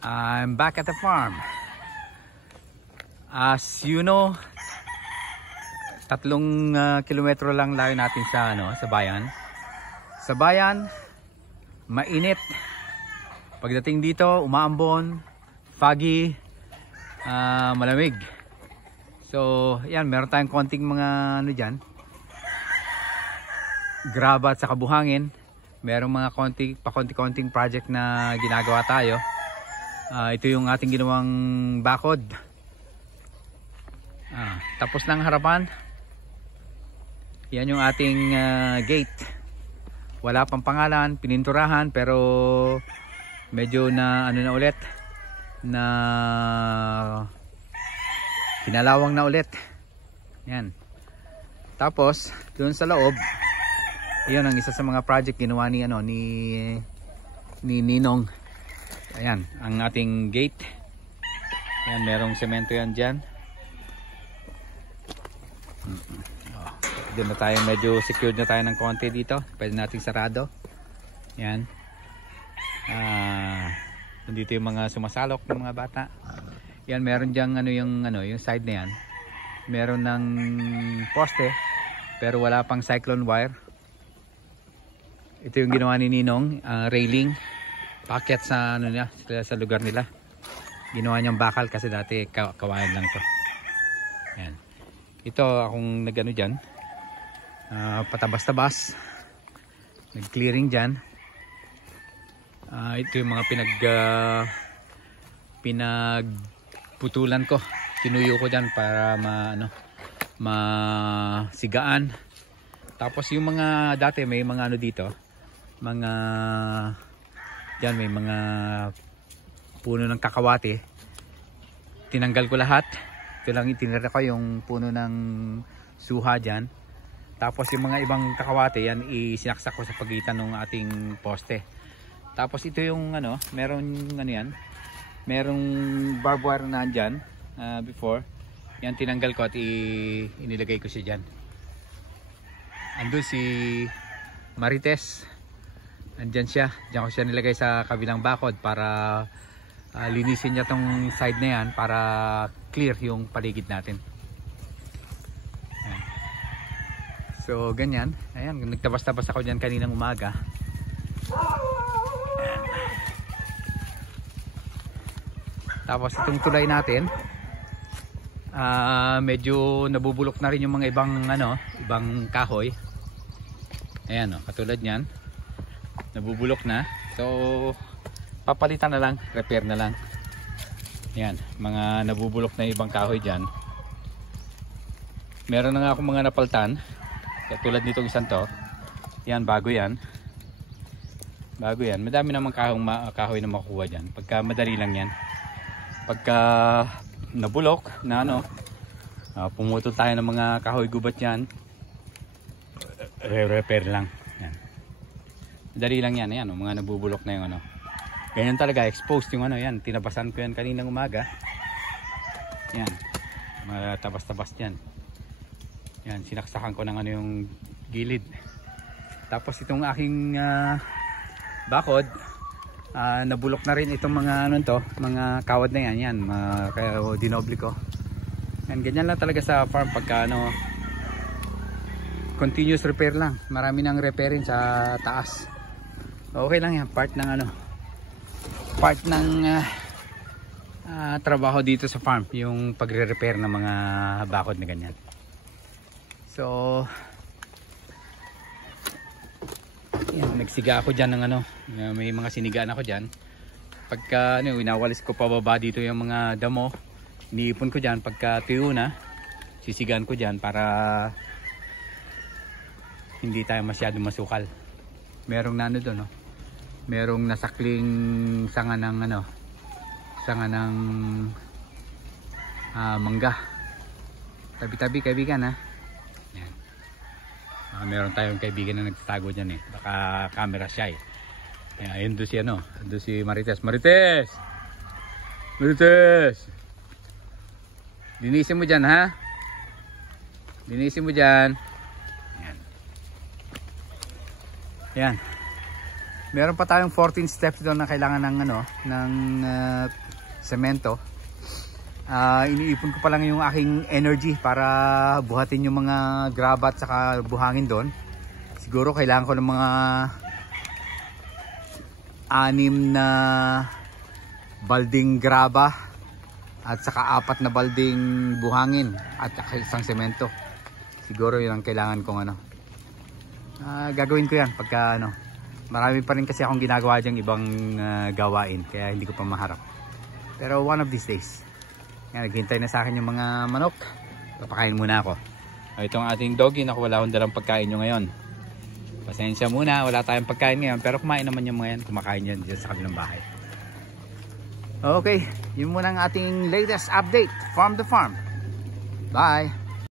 I'm back at the farm. As you know, 3 kilometro lang layo natin sa sa bayan. Sa bayan, mainit. Pagdating dito, umaambon, foggy, malamig. So, yan, meron tayong konting mga diyan. Graba at saka buhangin. Merong mga pakonti-konting project na ginagawa tayo. Ito yung ating ginawang bakod. Tapos ng harapan. Yan yung ating gate. Wala pang pangalan, pininturahan, pero medyo na na ulit, na pinalawang na ulit. Yan. Tapos doon sa loob, yun ang isa sa mga project ginawa ni ni Ninong. Ayan, ang ating gate. Ayan, merong semento yan dyan. Doon na tayo, medyo secured na tayo ng konti dito. Pwede nating sarado. Ayan. Nandito yung mga sumasalok ng mga bata. Yan, meron dyan yung side na yan. Meron ng poste, pero wala pang cyclone wire. Ito yung ginawa ni Ninong, railing. Packet sa sa lugar nila. Ginawa niyang bakal kasi dati kawayan lang to. Ayan. Ito akong nagano diyan. Patabas-tabas. Nag-clearing diyan. Ito yung mga pinagputulan ko. Tinuyo ko diyan para masigaan. Tapos yung mga dati may mga dito, mga yan, may mga puno ng kakawati. Tinanggal ko lahat. Ito lang itinira ko yung puno ng suha dyan. Tapos yung mga ibang kakawati, yan isinaksak ko sa pagitan ng ating poste. Tapos ito yung meron yan. Merong barbed wire na dyan before. Yan tinanggal ko at inilagay ko siya dyan. Andun si Marites. Andyan siya. Diyan ko siya nilagay sa kabilang bakod para linisin niya tong side na yan para clear yung paligid natin. Ayan. So ganyan. Ayan, nagtabas-tabas ako dyan kaninang umaga. Ayan. Tapos itong tulay natin, medyo nabubulok na rin yung mga ibang kahoy. Ayan, katulad niyan. Nabubulok na. So papalitan na lang, repair na lang. Yan, mga nabubulok na ibang kahoy dyan. Meron na nga akong mga napaltan. Katulad nitong isang to. Yan, bago yan. Bago yan. Madami namang kahoy na makukuha dyan. Pagka madali lang yan. Pagka nabulok na pumutol tayo ng mga kahoy gubat yan, repair lang. Dali lang yan, ayan, mga nabubulok na yung ganyan talaga, exposed yung yan, tinabasan ko yan kaninang umaga. Yan, mga tabas-tabas yan. Yan, sinaksakan ko ng yung gilid. Tapos itong aking bakod, nabulok na rin itong mga mga kawad na yan, kaya dinoble ko. Yan, ganyan lang talaga sa farm pagka continuous repair lang. Marami nang repairin sa taas. Okay lang yan, part ng trabaho dito sa farm, yung pagre-repair ng mga bakod na ganyan. So yan, nagsiga ako dyan ng may mga sinigaan ako dyan. Pagka winawalis ko pababa dito yung mga damo, iniipon ko dyan. Pagka tuyo na, sisigaan ko dyan para hindi tayo masyado masukal. Merong doon, merong nasakling sanga ng mangga. Tabi-tabi kaibigan, ha. Yan. Meron tayong kaibigan na nagtatago diyan eh. Baka camera shy. Ayun doon si doon si Marites. Marites! Linisin mo diyan, ha? Linisin mo diyan. Yan. Meron pa tayong 14 steps doon na kailangan ng ano, ng semento. Iniipon ko pa lang yung aking energy para buhatin yung mga graba at saka buhangin doon. Siguro kailangan ko ng mga 6 na balding graba at saka 4 na balding buhangin at isang semento. Siguro yun ang kailangan kong ano. Gagawin ko yan pagka ano. Marami pa rin kasi akong ginagawa dyang ibang gawain kaya hindi ko pa maharap. Pero one of these days. Yan, naghintay na sa akin yung mga manok. Papakain muna ako. Itong ating doggy, naku, wala akong dalang pagkain nyo ngayon. Pasensya muna, wala tayong pagkain ngayon. Pero kumain naman yung mga yan. Kumakain yan dyan sa kabilang bahay. Okay, yun muna ang ating latest update. Farm to Farm. Bye!